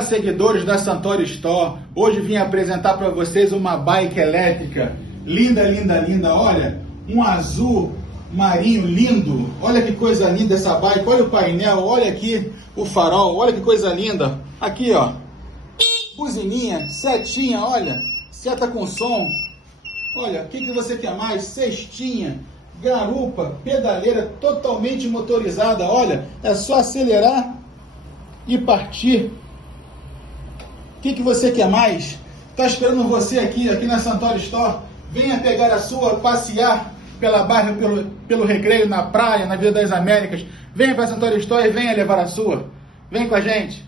Fala, seguidores da Santori Store. Hoje vim apresentar para vocês uma bike elétrica linda, linda, linda. Olha, um azul marinho lindo. Olha que coisa linda essa bike. Olha o painel, olha aqui o farol. Olha que coisa linda. Aqui, ó, buzininha, setinha, olha, seta com som. Olha, o que você quer mais? Cestinha, garupa, pedaleira totalmente motorizada. Olha, é só acelerar e partir. O que você quer mais? Está esperando você aqui na Santori Store. Venha pegar a sua, passear pela Barra, pelo Recreio, na praia, na Vila das Américas. Venha para a Santori Store e venha levar a sua. Vem com a gente.